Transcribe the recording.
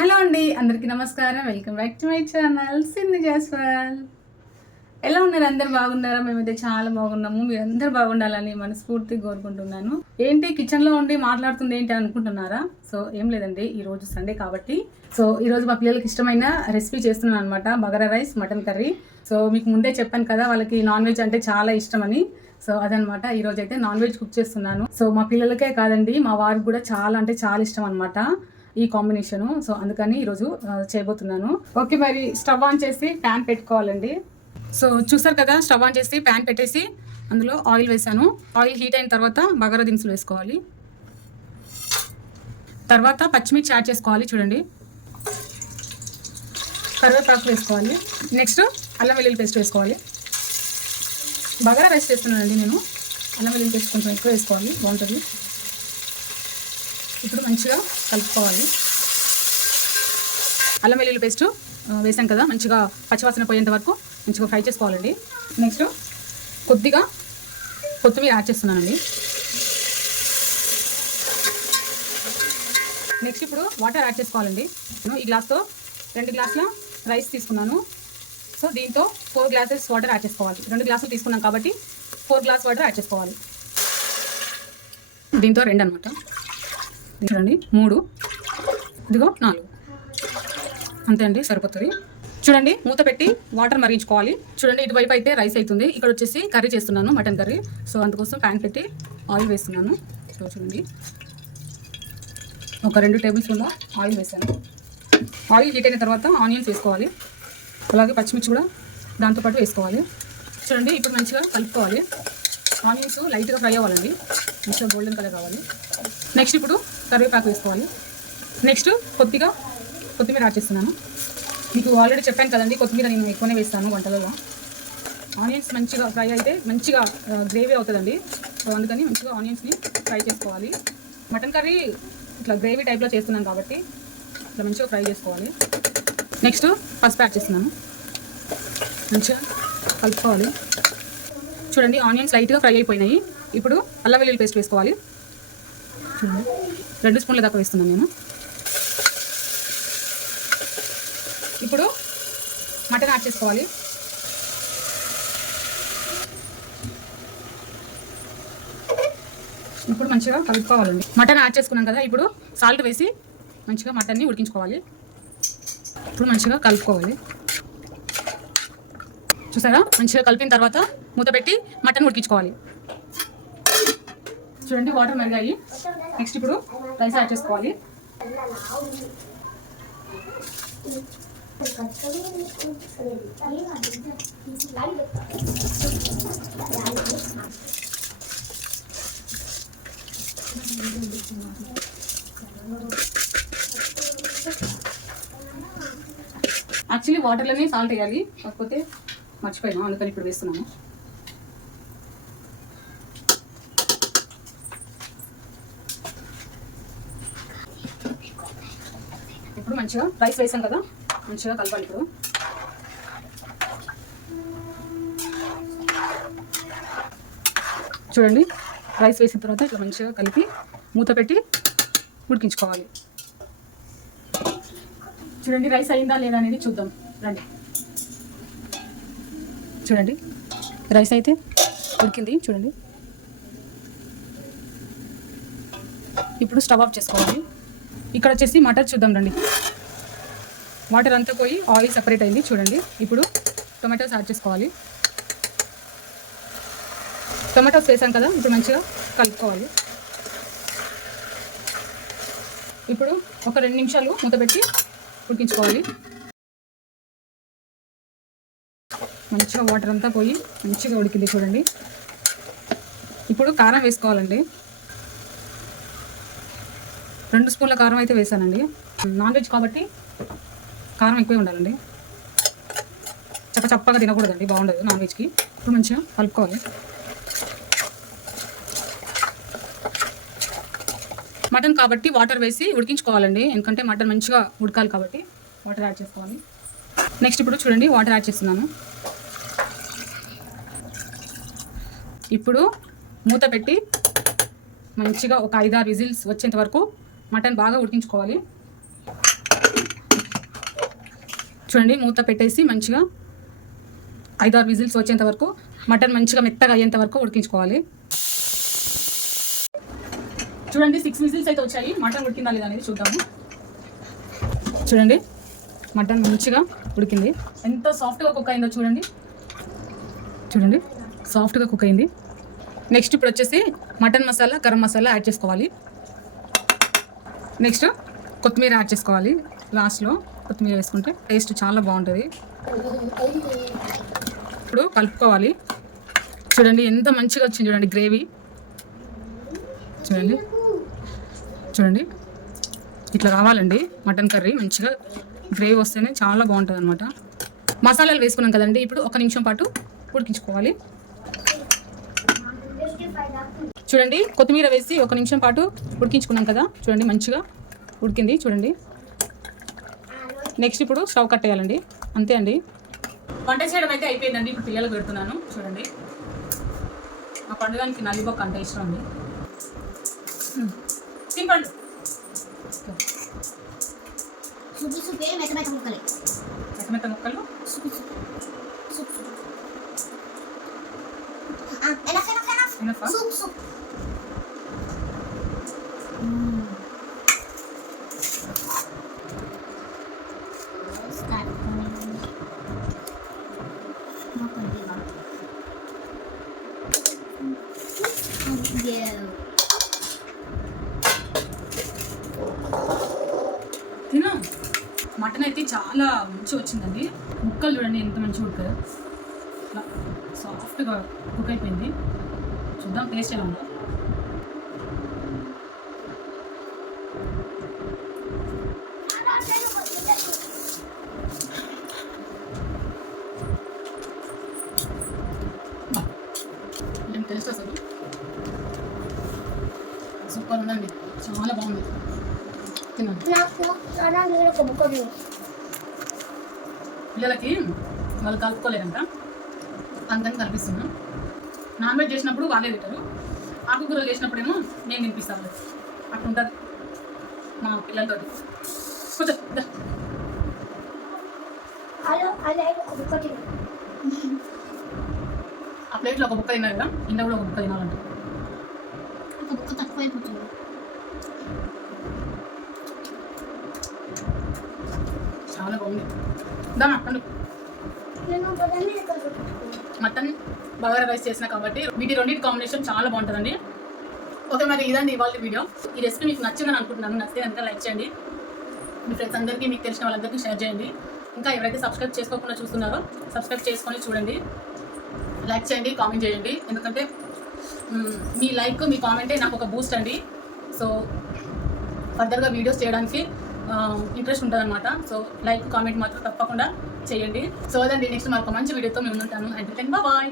Hello అండి, అందరికీ నమస్కారం. Welcome back to my channel Sindhu Jaiswal. ఎలా ఉన్నారు? అందరు బాగున్నారా? మేమైతే చాలా బాగున్నాము. మీరు అందరు బాగుండాలని మనస్ఫూర్తిగా కోరుకుంటున్నాను. ఏంటి కిచెన్లో ఉండి మాట్లాడుతుంది ఏంటి అనుకుంటున్నారా? సో ఏం లేదండి, ఈరోజు సండే కాబట్టి ఈరోజు మా పిల్లలకి ఇష్టమైన రెసిపీ చేస్తున్నాను అనమాట. Bagara rice, mutton curry. మీకు ముందే చెప్పాను కదా, వాళ్ళకి నాన్ వెజ్ అంటే చాలా ఇష్టమని. అదనమాట, ఈరోజు అయితే నాన్ వెజ్ కుక్ చేస్తున్నాను. మా పిల్లలకే కాదండి, మా వారికి కూడా చాలా అంటే చాలా ఇష్టం అనమాట ఈ కాంబినేషను. అందుకని ఈరోజు చేయబోతున్నాను. ఓకే, మరి స్టవ్ ఆన్ చేసి ప్యాన్ పెట్టుకోవాలండి. చూసారు కదా, స్టవ్ ఆన్ చేసి ప్యాన్ పెట్టేసి అందులో ఆయిల్ వేసాను. ఆయిల్ హీట్ అయిన తర్వాత బగారా దినుసులు వేసుకోవాలి. తర్వాత పచ్చిమిర్చి యాడ్ చేసుకోవాలి. చూడండి, కరివేపాకు వేసుకోవాలి. నెక్స్ట్ అల్లం వెల్లుల్లి పేస్ట్ వేసుకోవాలి. బగారా రైస్ చేస్తున్నానండి నేను. అల్లం వెల్లుల్లి పేస్ట్ కొంచెం ఎక్కువ వేసుకోవాలి, బాగుంటుంది. ఇప్పుడు మంచిగా కలుపుకోవాలి. అల్లం వెల్లుల్లి పేస్ట్ వేసాం కదా, మంచిగా పచ్చివాసన పోయేంత వరకు మంచిగా ఫ్రై చేసుకోవాలండి. నెక్స్ట్ కొద్దిగా కొత్తిమీర యాడ్ చేస్తున్నానండి. నెక్స్ట్ ఇప్పుడు వాటర్ యాడ్ చేసుకోవాలండి. ఈ గ్లాస్తో 2 గ్లాసుల రైస్ తీసుకున్నాను. దీంతో 4 గ్లాసెస్ వాటర్ యాడ్ చేసుకోవాలి. 2 గ్లాసులు తీసుకున్నాం కాబట్టి 4 గ్లాస్ వాటర్ యాడ్ చేసుకోవాలి. దీంతో 2 అనమాట. చూడండి, 3, ఇదిగో 4, అంతే అండి, సరిపోతుంది. చూడండి, మూత పెట్టి వాటర్ మరిగించుకోవాలి. చూడండి, ఇటువైపు అయితే రైస్ అవుతుంది, ఇక్కడ వచ్చేసి కర్రీ చేస్తున్నాను, మటన్ కర్రీ. అందుకోసం ప్యాన్ పెట్టి ఆయిల్ వేస్తున్నాను. చూడండి, ఒక 2 టేబుల్ స్పూన్ల ఆయిల్ వేసాను. ఆయిల్ హీట్ అయిన తర్వాత ఆనియన్స్ వేసుకోవాలి, అలాగే పచ్చిమిర్చి కూడా దాంతోపాటు వేసుకోవాలి. చూడండి, ఇప్పుడు మంచిగా కలుపుకోవాలి. ఆనియన్స్ లైట్గా ఫ్రై అవ్వాలండి, మంచిగా గోల్డెన్ కలర్ కావాలి. నెక్స్ట్ ఇప్పుడు కరివేపాకు వేసుకోవాలి. నెక్స్ట్ కొద్దిగా కొత్తిమీర యాడ్ చేస్తున్నాను. మీకు ఆల్రెడీ చెప్పాను కదండి, కొత్తిమీర నేను ఎక్కువనే వేస్తాను వంటలలో. ఆనియన్స్ మంచిగా ఫ్రై అయితే మంచిగా గ్రేవీ అవుతుందండి. అందుకని మంచిగా ఆనియన్స్ని ఫ్రై చేసుకోవాలి. మటన్ కర్రీ ఇట్లా గ్రేవీ టైప్లో చేస్తున్నాను కాబట్టి ఇట్లా మంచిగా ఫ్రై చేసుకోవాలి. నెక్స్ట్ పసుపు యాడ్ చేస్తున్నాను, మంచిగా కలుపుకోవాలి. చూడండి, ఆనియన్స్ లైట్గా ఫ్రై అయిపోయినాయి. ఇప్పుడు అల్లం వెల్లుల్లి పేస్ట్ వేసుకోవాలి. చూడండి, 2 స్పూన్ల దాకా వేస్తున్నాను నేను. ఇప్పుడు మటన్ యాడ్ చేసుకోవాలి. ఇప్పుడు మంచిగా కలుపుకోవాలండి. మటన్ యాడ్ చేసుకున్నాం కదా, ఇప్పుడు సాల్ట్ వేసి మంచిగా మటన్ని ఉడికించుకోవాలి. ఇప్పుడు మంచిగా కలుపుకోవాలి. చూసారా, మంచిగా కలిపిన తర్వాత మూత పెట్టి మటన్ ఉడికించుకోవాలి. చూడండి, వాటర్ మరిగాయి. నెక్స్ట్ ఇప్పుడు రైస్ యాడ్ చేసుకోవాలి. యాక్చువల్లీ వాటర్లోనే సాల్ట్ వేయాలి, కాకపోతే మర్చిపోయాను, అందుకని ఇప్పుడు వేస్తున్నాను. ఇప్పుడు మంచిగా రైస్ వేసాం కదా, మంచిగా కలపాలి. ఇప్పుడు చూడండి, రైస్ వేసిన తర్వాత ఇట్లా మంచిగా కలిపి మూత పెట్టి ఉడికించుకోవాలి. చూడండి, రైస్ అయిందా లేదా అనేది చూద్దాం రండి. చూడండి, రైస్ అయితే ఉడికింది. చూడండి, ఇప్పుడు స్టవ్ ఆఫ్ చేసుకోవాలి. ఇక్కడ వచ్చేసి మటన్ చూద్దాం రండి. వాటర్ అంతా పోయి ఆయిల్ సెపరేట్ అయింది. చూడండి, ఇప్పుడు టొమాటోస్ యాడ్ చేసుకోవాలి. టొమాటోస్ వేసాం కదా, ఇప్పుడు మంచిగా కలుపుకోవాలి. ఇప్పుడు ఒక 2 నిమిషాలు మూత పెట్టి ఉడికించుకోవాలి. మంచిగా వాటర్ అంతా పోయి మంచిగా ఉడికింది. చూడండి, ఇప్పుడు కారం వేసుకోవాలండి. 2 స్పూన్ల కారం అయితే వేసానండి. నాన్ వెజ్ కాబట్టి కారం ఎక్కువే ఉండాలండి, చప్పగా తినకూడదండి, బాగుండదు నాన్ వెజ్కి. ఇప్పుడు మంచిగా కలుపుకోవాలి. మటన్ కాబట్టి వాటర్ వేసి ఉడికించుకోవాలండి, ఎందుకంటే మటన్ మంచిగా ఉడకాలి కాబట్టి వాటర్ యాడ్ చేసుకోవాలి. నెక్స్ట్ ఇప్పుడు చూడండి, వాటర్ యాడ్ చేస్తున్నాను. ఇప్పుడు మూత పెట్టి మంచిగా ఒక 5-6 విజిల్స్ వచ్చేంత వరకు మటన్ బాగా ఉడికించుకోవాలి. చూడండి మూత పెట్టేసి మంచిగా 5-6 విజిల్స్ వచ్చేంత వరకు మటన్ మంచిగా మెత్తగా అయ్యేంత వరకు ఉడికించుకోవాలి. చూడండి 6 విజిల్స్ అయితే వచ్చాయి. మటన్ ఉడికిందా లేదా అనేది చూద్దాము. చూడండి మటన్ మంచిగా ఉడికింది. ఎంత సాఫ్ట్గా కుక్ అయిందో చూడండి. చూడండి సాఫ్ట్గా కుక్ అయింది. నెక్స్ట్ ఇప్పుడు వచ్చేసి మటన్ మసాలా, గరం మసాలా యాడ్ చేసుకోవాలి. నెక్స్ట్ కొత్తిమీర యాడ్ చేసుకోవాలి. లాస్ట్లో కొత్తిమీర వేసుకుంటే టేస్ట్ చాలా బాగుంటుంది. ఇప్పుడు కలుపుకోవాలి. చూడండి ఎంత మంచిగా వచ్చింది చూడండి గ్రేవీ. చూడండి చూడండి ఇట్లా రావాలండి మటన్ కర్రీ. మంచిగా గ్రేవీ వస్తేనే చాలా బాగుంటుంది అనమాట. మసాలాలు వేసుకున్నాం కదండి. ఇప్పుడు 1 నిమిషం పాటు ఉడికించుకోవాలి. చూడండి కొత్తిమీర వేసి 1 నిమిషం పాటు ఉడికించుకున్నాం కదా. చూడండి మంచిగా ఉడికింది చూడండి. నెక్స్ట్ ఇప్పుడు స్టవ్ కట్టేయాలండి. అంతే అండి. వంట చేయడం అయితే అయిపోయిందండి. ఇప్పుడు పిల్లలకు పెడుతున్నాను. చూడండి మా పండుగకి నల్లిబొక్క అంటే ఇష్టం అండి. తింపండి. మెత్త ముక్కలు తిను. మటన్ అయితే చాలా మంచిగా వచ్చిందండి. ముక్కలు చూడండి ఎంత మంచిగా ఉడకాయో. ఇట్లా సాఫ్ట్గా కుక్ అయిపోయింది. చూద్దాం టేస్ట్ ఎలా ఉందో. ఏం టేస్ట్ అసలు సూపర్ ఉందండి. చాలా బాగుంది. పిల్లలకి వాళ్ళు కలుపుకోలేదంట, అందుకని కల్పిస్తున్నాం. నాన్ వెజ్ చేసినప్పుడు వాళ్ళే తింటారు. ఆకుకూరలు చేసినప్పుడేమో నేను తినిపిస్తాను. అట్లా ఉంటుంది మా పిల్లలతో. కొంచెం ఆ ప్లేట్లో ఒక బుక్క తిన్నారు కదా, ఇంట్లో కూడా ఒక బుక్క తినాలంట. ఒక బుక్క తక్కువ అయిపోతుంది. చాలా బాగుంది. దాని అక్కడ మటన్ బగారా రైస్ చేసిన కాబట్టి వీటి రెండింటి కాంబినేషన్ చాలా బాగుంటుందండి. ఓకే మరి ఇదండి ఇవాళ వీడియో. ఈ రెసిపీ మీకు నచ్చిందని అనుకుంటున్నాను. నచ్చితే కనుక లైక్ చేయండి. మీ ఫ్రెండ్స్ అందరికీ, మీకు తెలిసిన వాళ్ళందరికీ షేర్ చేయండి. ఇంకా ఎవరైతే సబ్స్క్రైబ్ చేసుకోకుండా చూస్తున్నారో సబ్స్క్రైబ్ చేసుకొని చూడండి. లైక్ చేయండి, కామెంట్ చేయండి. ఎందుకంటే మీ లైక్, మీ కామెంటే నాకు ఒక బూస్ట్ అండి. సో ఫర్దర్గా వీడియోస్ చేయడానికి ఇంట్రెస్ట్ ఉంటుంది అనమాట. సో లైక్, కామెంట్ మాత్రం తప్పకుండా చేయండి. సో అదండి, నెక్స్ట్ మరొక మంచి వీడియోతో మేము ఉంటాను. And bye.